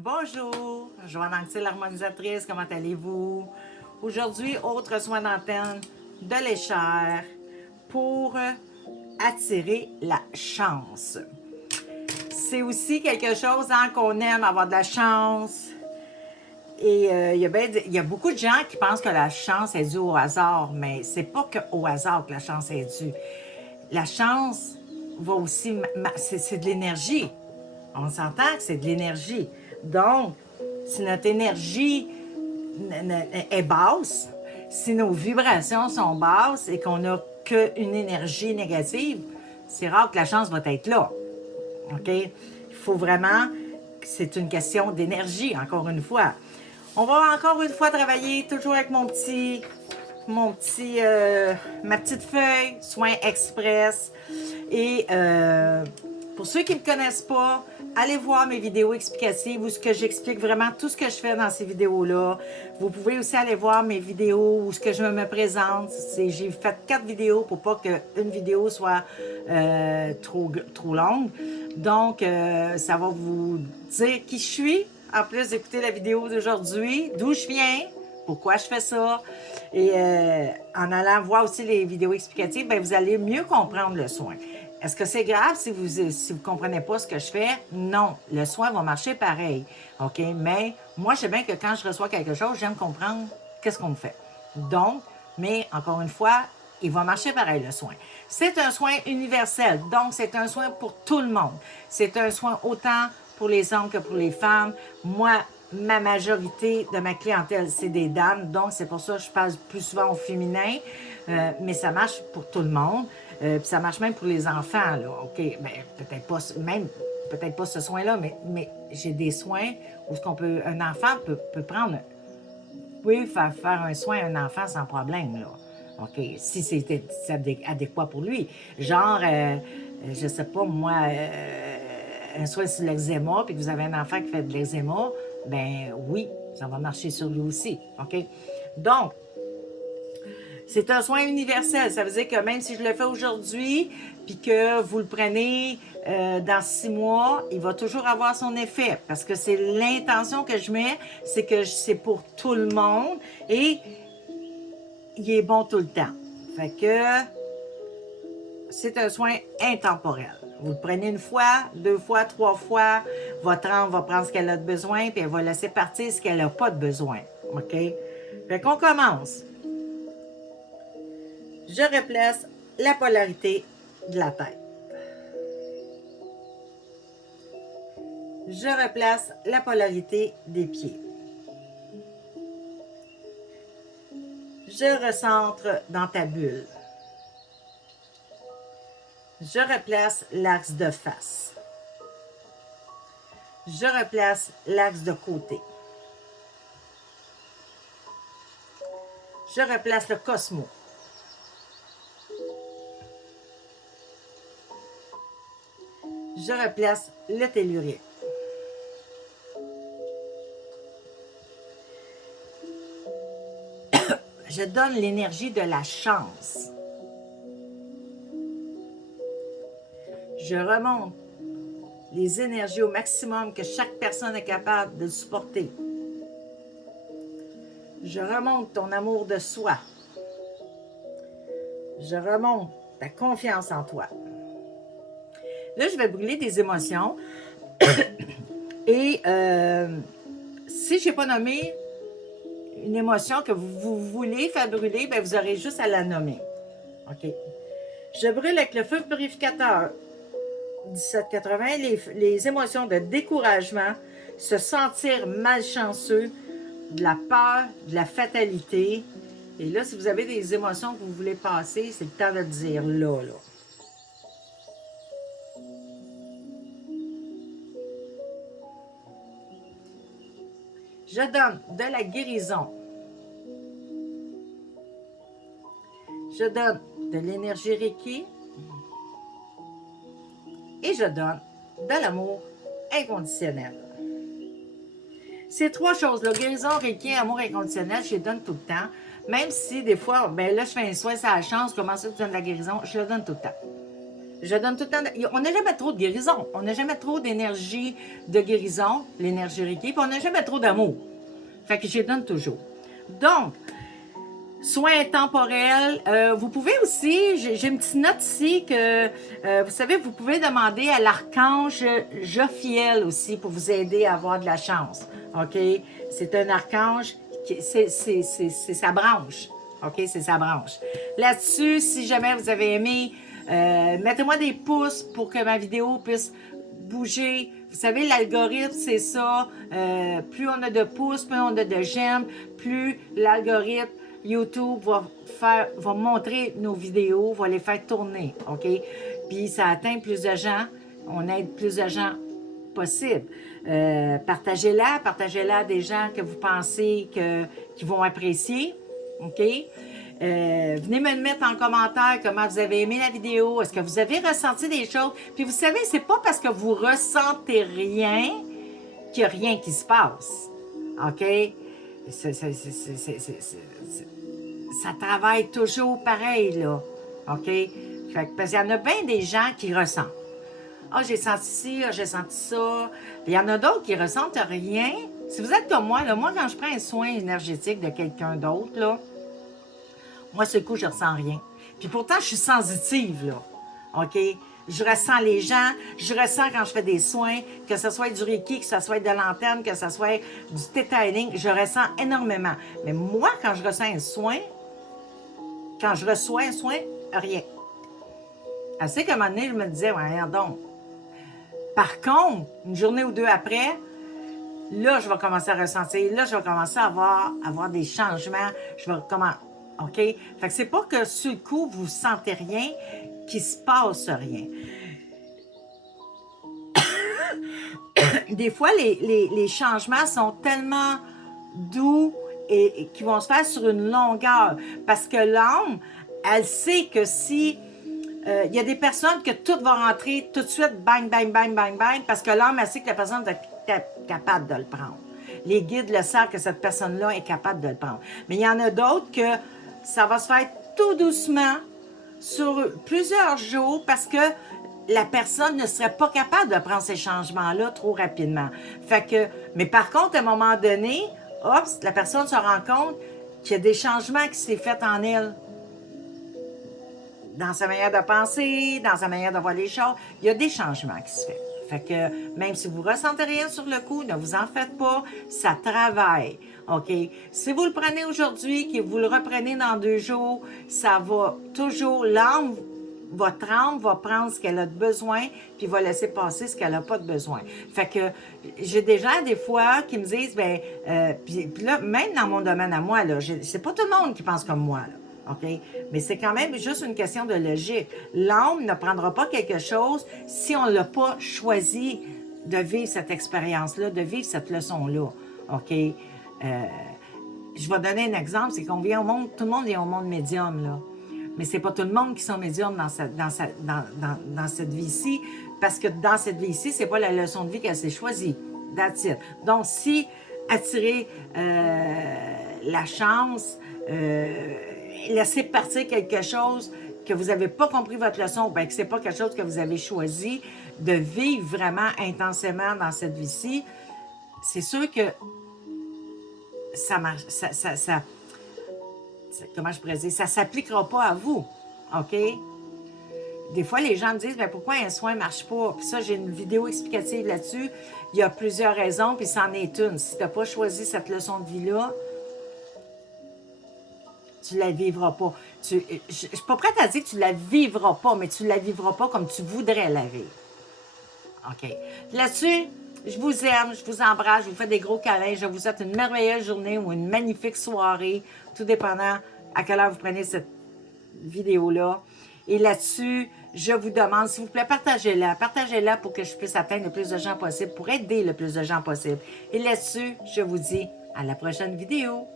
Bonjour, Joanne Anctil, l'harmonisatrice, comment allez-vous? Aujourd'hui, autre soin d'antenne de l'échelle pour attirer la chance. C'est aussi quelque chose qu'on aime, avoir de la chance. Et il y a beaucoup de gens qui pensent que la chance est due au hasard, mais c'est pas qu'au hasard que la chance est due. La chance va aussi... c'est de l'énergie. On s'entend que c'est de l'énergie. Donc, si notre énergie est basse, si nos vibrations sont basses et qu'on n'a qu'une énergie négative, c'est rare que la chance va être là. OK? Il faut vraiment... C'est une question d'énergie, encore une fois. On va encore une fois travailler toujours avec ma petite feuille, soin express. Et pour ceux qui ne me connaissent pas, allez voir mes vidéos explicatives où ce que j'explique vraiment tout ce que je fais dans ces vidéos-là. Vous pouvez aussi aller voir mes vidéos où ce que je me présente. J'ai fait 4 vidéos pour pas qu'une vidéo soit trop longue. Donc, ça va vous dire qui je suis, en plus d'écouter la vidéo d'aujourd'hui, d'où je viens, pourquoi je fais ça. Et en allant voir aussi les vidéos explicatives, bien, vous allez mieux comprendre le soin. Est-ce que c'est grave si vous ne comprenez pas ce que je fais? Non, le soin va marcher pareil. OK? Mais moi, je sais bien que quand je reçois quelque chose, j'aime comprendre qu'est-ce qu'on me fait. Donc, mais encore une fois, il va marcher pareil, le soin. C'est un soin universel, donc c'est un soin pour tout le monde. C'est un soin autant pour les hommes que pour les femmes. Moi, ma majorité de ma clientèle, c'est des dames, donc c'est pour ça que je parle plus souvent au féminin, mais ça marche pour tout le monde. Puis ça marche même pour les enfants, là. OK, ben, peut-être pas ce soin-là, mais j'ai des soins où un enfant peut prendre. Vous pouvez faire un soin à un enfant sans problème, là. OK, si c'est adéquat pour lui. Genre, je sais pas, moi, un soin sur l'eczéma, puis que vous avez un enfant qui fait de l'eczéma, ben oui, ça va marcher sur lui aussi. OK? Donc, c'est un soin universel. Ça veut dire que même si je le fais aujourd'hui, puis que vous le prenez dans 6 mois, il va toujours avoir son effet. Parce que c'est l'intention que je mets, c'est que c'est pour tout le monde et il est bon tout le temps. Fait que c'est un soin intemporel. Vous le prenez une fois, 2 fois, 3 fois, votre âme va prendre ce qu'elle a de besoin, puis elle va laisser partir ce qu'elle n'a pas de besoin. OK? Fait qu'on commence. Je replace la polarité de la tête. Je replace la polarité des pieds. Je recentre dans ta bulle. Je replace l'axe de face. Je replace l'axe de côté. Je replace le cosmo. Je replace le tellurique. Je donne l'énergie de la chance. Je remonte les énergies au maximum que chaque personne est capable de supporter. Je remonte ton amour de soi. Je remonte ta confiance en toi. Là, je vais brûler des émotions. Et si je n'ai pas nommé une émotion que vous voulez faire brûler, bien, vous aurez juste à la nommer. OK. Je brûle avec le feu purificateur 1780 les émotions de découragement, se sentir malchanceux, de la peur, de la fatalité. Et là, si vous avez des émotions que vous voulez passer, c'est le temps de le dire là. Je donne de la guérison. Je donne de l'énergie Reiki. Et je donne de l'amour inconditionnel. Ces 3 choses-là, guérison, Reiki, amour inconditionnel, je les donne tout le temps. Même si des fois, ben là, je fais un soin, ça a la chance, comment ça, tu donnes de la guérison, je le donne tout le temps. Je donne tout le temps. On n'a jamais trop de guérison. On n'a jamais trop d'énergie de guérison, l'énergie Reiki, puis on n'a jamais trop d'amour. Fait que je les donne toujours. Donc, soins intemporels. Vous pouvez aussi, j'ai une petite note ici que, vous savez, vous pouvez demander à l'archange Jophiel aussi pour vous aider à avoir de la chance. OK? C'est un archange, c'est sa branche. OK? C'est sa branche. Là-dessus, si jamais vous avez aimé, mettez-moi des pouces pour que ma vidéo puisse bouger. Vous savez, l'algorithme, c'est ça. Plus on a de pouces, plus on a de j'aime, plus l'algorithme YouTube va montrer nos vidéos, va les faire tourner, OK? Puis ça atteint plus de gens, on aide plus de gens possible. Partagez-la à des gens que vous pensez qui vont apprécier, OK? Venez me mettre en commentaire comment vous avez aimé la vidéo, est-ce que vous avez ressenti des choses. Puis vous savez, c'est pas parce que vous ressentez rien qu'il n'y a rien qui se passe, OK? Ça travaille toujours pareil, là. OK? Fait que, parce qu'il y en a bien des gens qui ressentent. Ah, j'ai senti ci, ah, j'ai senti ça. Puis il y en a d'autres qui ressentent rien. Si vous êtes comme moi, là, moi, quand je prends un soin énergétique de quelqu'un d'autre, là, moi, ce coup, je ressens rien. Puis pourtant, je suis sensitive, là. OK? Je ressens les gens, je ressens quand je fais des soins, que ce soit du Reiki, que ce soit de l'antenne, que ce soit du Theta Healing, je ressens énormément. Mais moi, quand je ressens un soin, quand je reçois un soin, rien. Assez qu'à un moment donné, je me disais, ouais, donc. Par contre, une journée ou deux après, là, je vais commencer à ressentir, là, je vais commencer à avoir des changements, je vais comment, OK? Fait que c'est pas que sur le coup, vous sentez rien, qu'il se passe rien. Des fois, les changements sont tellement doux et qui vont se faire sur une longueur. Parce que l'âme, elle sait que si... Il y a des personnes que tout va rentrer tout de suite, bang, bang, bang, bang, bang, parce que l'âme, elle sait que la personne est capable de le prendre. Les guides le savent que cette personne-là est capable de le prendre. Mais il y en a d'autres que ça va se faire tout doucement, sur plusieurs jours, parce que la personne ne serait pas capable de prendre ces changements-là trop rapidement. Fait que, mais par contre, à un moment donné, hop, la personne se rend compte qu'il y a des changements qui s'est fait en elle. Dans sa manière de penser, dans sa manière de voir les choses, il y a des changements qui se font. Fait que même si vous ne ressentez rien sur le coup, ne vous en faites pas, ça travaille. OK? Si vous le prenez aujourd'hui, que vous le reprenez dans 2 jours, ça va toujours, l'âme, votre âme va prendre ce qu'elle a de besoin, puis va laisser passer ce qu'elle n'a pas de besoin. Fait que j'ai des gens, des fois, qui me disent, ben, puis là, même dans mon domaine à moi, là, c'est pas tout le monde qui pense comme moi, là. OK? Mais c'est quand même juste une question de logique. L'âme ne prendra pas quelque chose si on ne l'a pas choisi de vivre cette expérience-là, de vivre cette leçon-là. OK? Je vais donner un exemple, c'est qu'on vient au monde, tout le monde vient au monde médium, là. Mais c'est pas tout le monde qui sont médiums dans cette vie-ci, parce que dans cette vie-ci, c'est pas la leçon de vie qu'elle s'est choisie. That's it. Donc, si attirer la chance, laisser partir quelque chose que vous n'avez pas compris votre leçon, bien que ce n'est pas quelque chose que vous avez choisi de vivre vraiment intensément dans cette vie-ci, c'est sûr que ça marche, comment je pourrais dire, ça ne s'appliquera pas à vous, OK? Des fois, les gens me disent, bien, pourquoi un soin ne marche pas? Puis ça, j'ai une vidéo explicative là-dessus. Il y a plusieurs raisons, puis c'en est une. Si tu n'as pas choisi cette leçon de vie-là, tu ne la vivras pas. Je ne suis pas prête à dire que tu ne la vivras pas, mais tu ne la vivras pas comme tu voudrais la vivre. OK. Là-dessus, je vous aime, je vous embrasse, je vous fais des gros câlins. Je vous souhaite une merveilleuse journée ou une magnifique soirée, tout dépendant à quelle heure vous prenez cette vidéo-là. Et là-dessus, je vous demande, s'il vous plaît, partagez-la. Partagez-la pour que je puisse atteindre le plus de gens possible, pour aider le plus de gens possible. Et là-dessus, je vous dis à la prochaine vidéo.